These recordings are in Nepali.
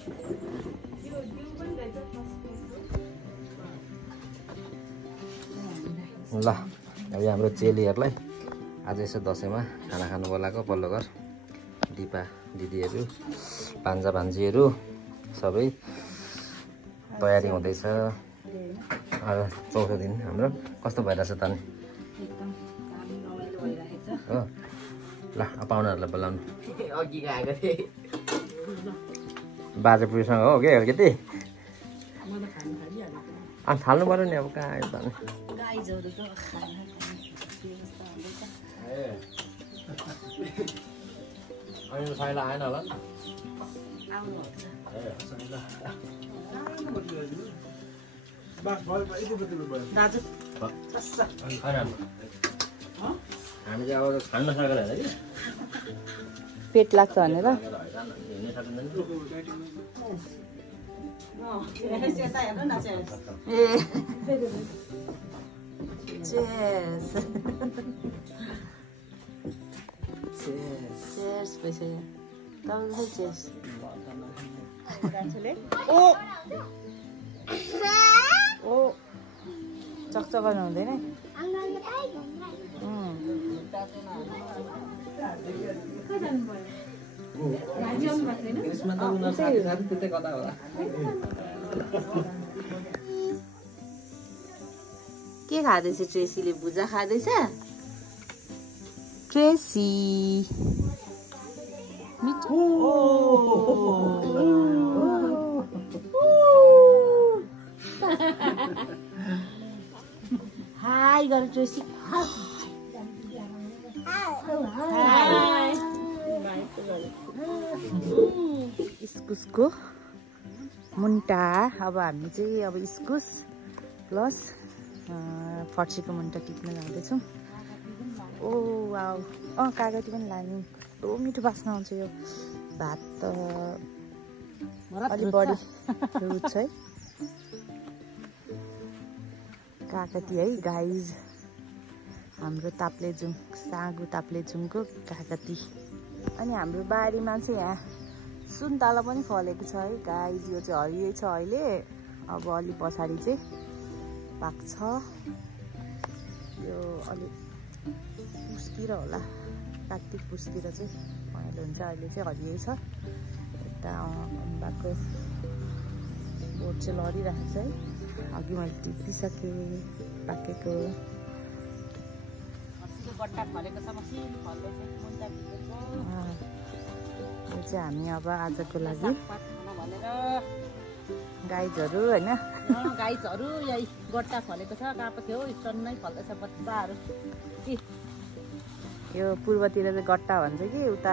ल अब हाम्रो चेलीहरूलाई आज यसो दसैँमा खाना खानु बोलाएको पल्लो घर दिपा दिदीहरू भान्जा भान्जीहरू सबै तयारी हुँदैछ। चौथो दिन हाम्रो कस्तो भइरहेछ त नि हो। ल पाहुनाहरूलाई बोलाउनु अघि गएको थिएँ बाजे पुगेसँग हो के अलिकति अनि थाल्नु पर्यो नि अब कहाँ आयो त अनि साइला आएन होला हामी चाहिँ अब खान नसकेर होला कि पेट लाग्छ भनेर चक्च गर्नु हुँदैन के खाँदैछ ट्रेसीले भुजा खाँदैछ ट्रेसी हाई गर ट्रेसी इस्कुसको मुन्टा अब हामी चाहिँ अब इस्कुस प्लस फर्सीको मुन्टा टिप्न जाँदैछौँ। ओ वाउ कागती पनि लाग्ने कस्तो मिठो बास्ना आउँछ यो भात त अलिक बढी रुच है कागती है गाइज हाम्रो ताप्लेजुङ सागु ताप्लेजुङको कागती। अनि हाम्रो बारीमा चाहिँ यहाँ सुन्तला पनि फलेको छ है गाइज यो चाहिँ हरियै छ अहिले अब अलि पछाडि चाहिँ पाक्छ यो अलि पुसतिर होला कार्तिक पुसतिर चाहिँ पहेँलो हुन्छ अहिले चाहिँ हरियै छ यता अम्बाको बोट चाहिँ लडिरहेको छ है अघि मैले टिपिसकेँ पाकेको यो चाहिँ हामी अब आजको लागि गाईहरू होइन गाईहरू यही गट्टा फलेको छ कहाँ थियो स्टन्नै फल्दैछ बच्चाहरू यो पूर्वतिर चाहिँ गट्टा भन्छ कि उता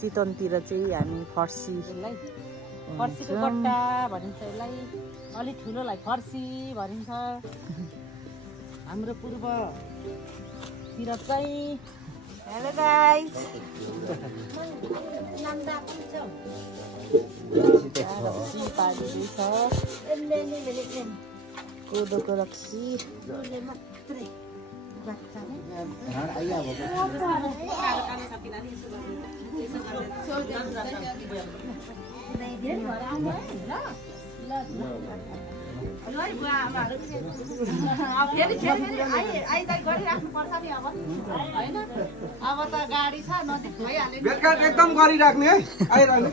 चितवनतिर चाहिँ हामी फर्सीलाई फर्सीको गट्टा भनिन्छ यसलाई अलि ठुलोलाई फर्सी भनिन्छ हाम्रो पूर्वतिर चाहिँ हेलो गाइस कोदोको रक्सी अब त गाडी छ नजिक भइहाल्यो भेटघाट एकदम गरिराख्ने है आइरहने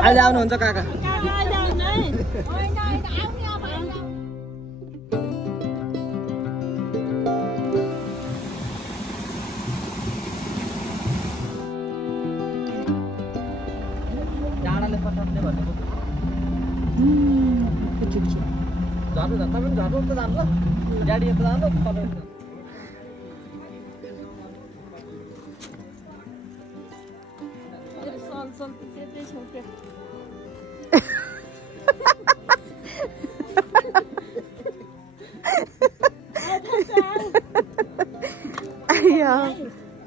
अहिले आउनुहुन्छ काका डाँडाले पठाउने भनेको झार्नु त तपाईँ झार्नु त जान्छ गाडी त जान्छ तपाईँ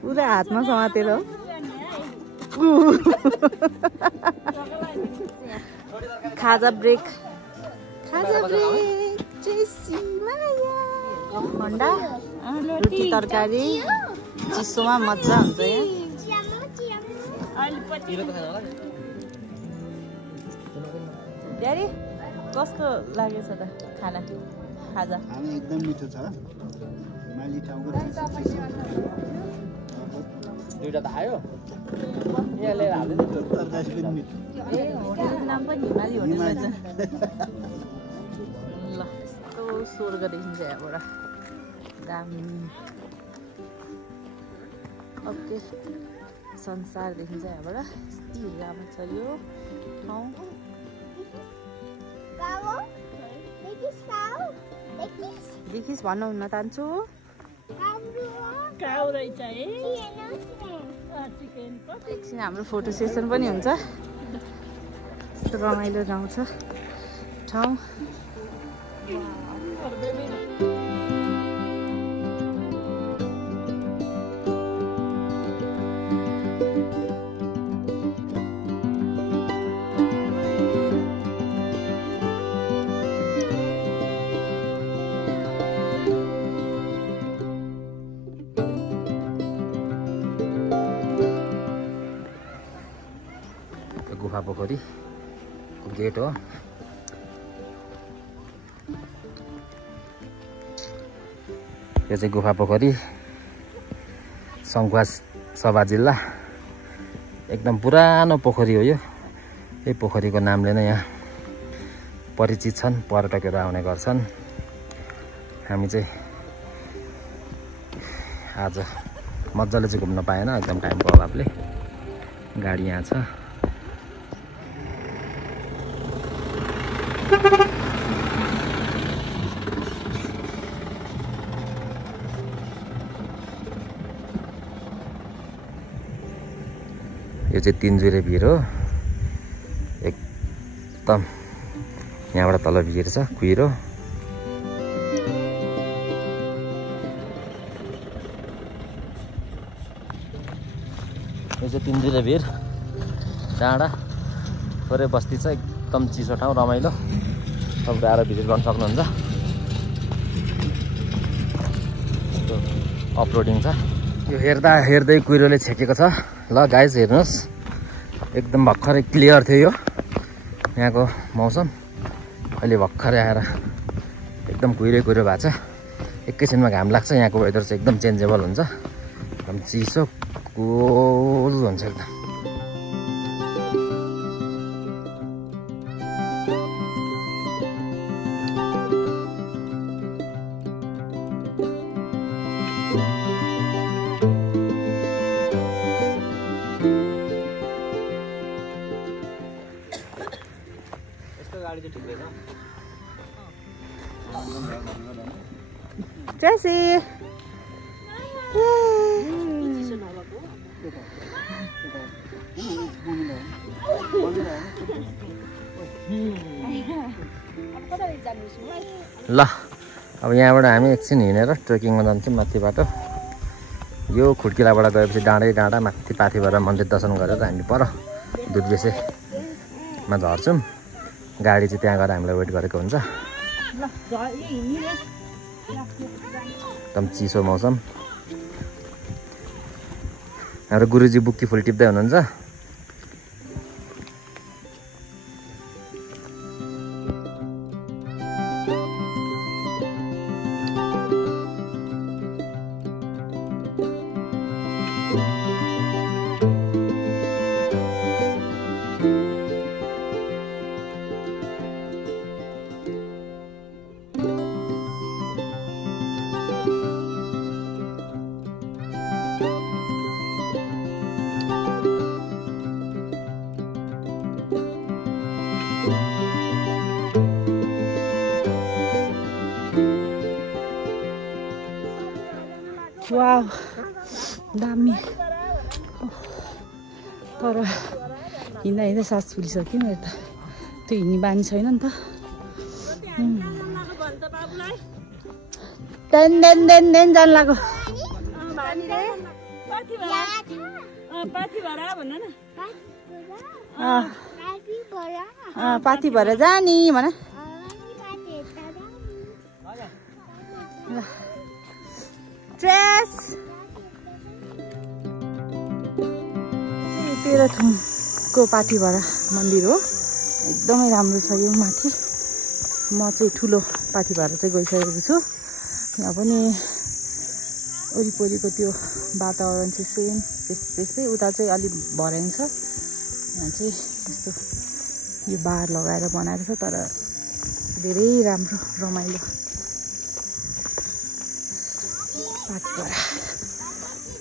पुरा हातमा समातेर खाजा ब्रेक ठन्डा रोटी तरकारी चिसोमा मजा हुन्छ यहाँ ड्याडी कस्तो लागेछ त खाना खाजा एकदम मिठो छ माली ठाउँको दुईटा त आयो यहाँ लिएर हाल्दैन ए होटेलको नाम पनि हिमाली होटेल रहेछ ल यस्तो स्वर्ग देखिन्छ यहाँबाट दामी ओके संसार देखिन्छ यहाँबाट यति राम्रो छ यो ठाउँ देखिस् भनौँ न तान्छु एकछिन हाम्रो फोटो सेसन पनि हुन्छ यस्तो रमाइलो ठाउँ छ ठाउँ गुफा पोखरी गेट हो यो चाहिँ गुफा पोखरी सङ्खुवा सभा जिल्ला एकदम पुरानो पोखरी हो यो यही पोखरीको नामले नै यहाँ परिचित छन् पर्यटकहरू आउने गर्छन् हामी चाहिँ आज मजाले चाहिँ घुम्न पाएन एकदम टाइमको अभावले गाडी यहाँ छ यो चाहिँ तिनजुरे भिर हो एकदम यहाँबाट तल भिर छ कुहिरो यो चाहिँ तिनजुरे भिर डाँडा थोरै बस्ती छ एकदम चिसो ठाउँ रमाइलो तपाईँले आएर भिजिट गर्न सक्नुहुन्छ अपलोडिङ छ यो हेर्दा हेर्दै कुहिरोले छेकेको छ ल गाइज हेर्नुहोस् एकदम भर्खरै क्लियर थियो यो यहाँको मौसम अहिले भर्खरै आएर एकदम कुहिरो भएको छ एकैछिनमा घाम लाग्छ यहाँको वेदर चाहिँ एकदम चेन्जेबल हुन्छ एकदम चिसो कोल हुन्छ एकदम Jessie! ल अब यहाँबाट हामी एकछिन हिँडेर ट्रेकिङमा जान्छौँ माथि बाटो यो खुड्किलाबाट गएपछि डाँडै डाँडा माथि पाथी भएर मन्दिर दर्शन गरेर हामी पर दुधबेसेमा झर्छौँ गाडी चाहिँ त्यहाँ गएर हामीलाई वेट गरेको हुन्छ एकदम चिसो मौसम हाम्रो गुरुजी बुक्की फुल टिप्दै हुनुहुन्छ वाव दामी तर हिँड्दा हिँड्दा सास फुलिसक्यो मेरो त त्यो हिँड्ने बानी छैन नि त देन देन देन देन जान लाग्यो पाथी भएर जाने भन ट्रेस तेह्रथुमको पाथीभरा मन्दिर हो एकदमै राम्रो छ यो माथि म चाहिँ ठुलो पाथीभरा चाहिँ गइसकेको छु यहाँ पनि वरिपरिको त्यो वातावरण चाहिँ सेम त्यस्तै उता चाहिँ अलिक भर्याङ छ यहाँ चाहिँ यस्तो यो बार लगाएर बनाएको छ तर धेरै राम्रो रमाइलो पाथीभरा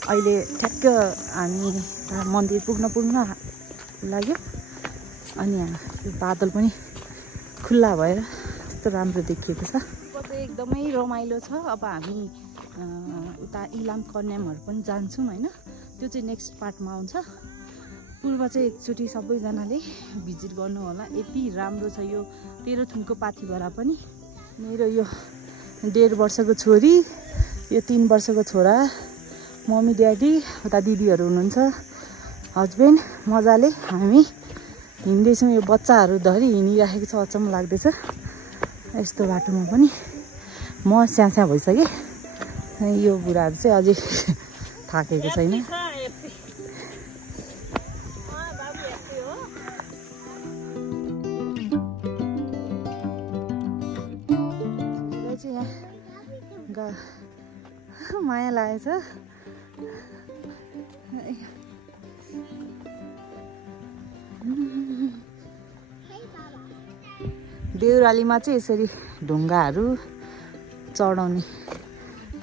अहिले ठ्याक्क हामी मन्दिर पुग्न लाग्यो अनि यहाँ यो बादल पनि खुल्ला भएर कस्तो राम्रो देखिएको छ चाहिँ एकदमै रमाइलो छ अब हामी उता इलाम कन्यामहरू पनि जान्छौँ होइन त्यो चाहिँ नेक्स्ट पार्टमा आउँछ पूर्व चाहिँ एकचोटि सबैजनाले भिजिट गर्नु होला यति राम्रो छ यो तेह्रथुमको पाथीभरा पनि मेरो यो 1.5 वर्षको छोरी यो 3 वर्षको छोरा मम्मी ड्याडी उता दिदीहरू हुनुहुन्छ हस्बेन्ड मजाले हामी हिँड्दैछौँ यो बच्चाहरू धरि हिँडिराखेको छ अचम्म लाग्दैछ यस्तो बाटोमा पनि म स्यास्या भइसकेँ यो बुढाहरू चाहिँ अझै थाकेको छैन माया लागेछ देउरालीमा चाहिँ यसरी ढुङ्गाहरू चढाउने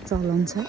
चलन छ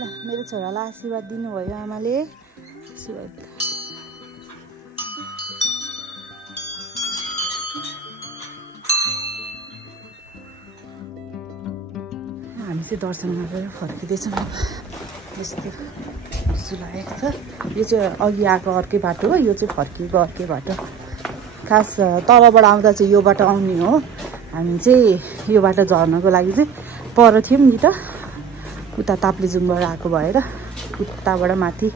मेरो छोरालाई आशीर्वाद दिनुभयो आमाले आशीर्वाद हामी चाहिँ दर्शन गरेर फर्किँदैछौँ यस्तो खुसी लागेको छ यो चाहिँ अघि आएको अर्कै बाटो हो यो चाहिँ फर्किएको अर्कै बाटो खास तलबाट आउँदा चाहिँ यो बाटो आउने हो हामी चाहिँ यो बाटो झर्नको लागि चाहिँ पर थियौँ नि त उता ताप्लेजुङबाट आएको भएर उताबाट माथि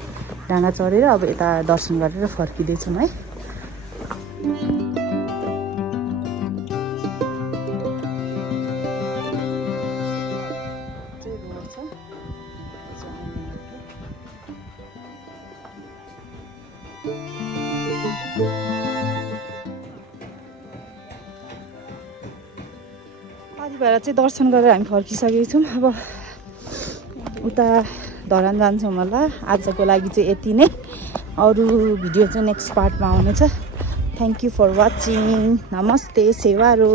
डाँगा चढेर अब यता दर्शन गरेर फर्किँदैछौँ है पाथीभरा चाहिँ दर्शन गरेर हामी फर्किसकेको छौँ अब उता धरान जान्छौँ होला आजको लागि चाहिँ यति नै अरू भिडियो चाहिँ नेक्स्ट पार्टमा आउनेछ थ्याङ्क यू फर वाचिङ नमस्ते सेवारो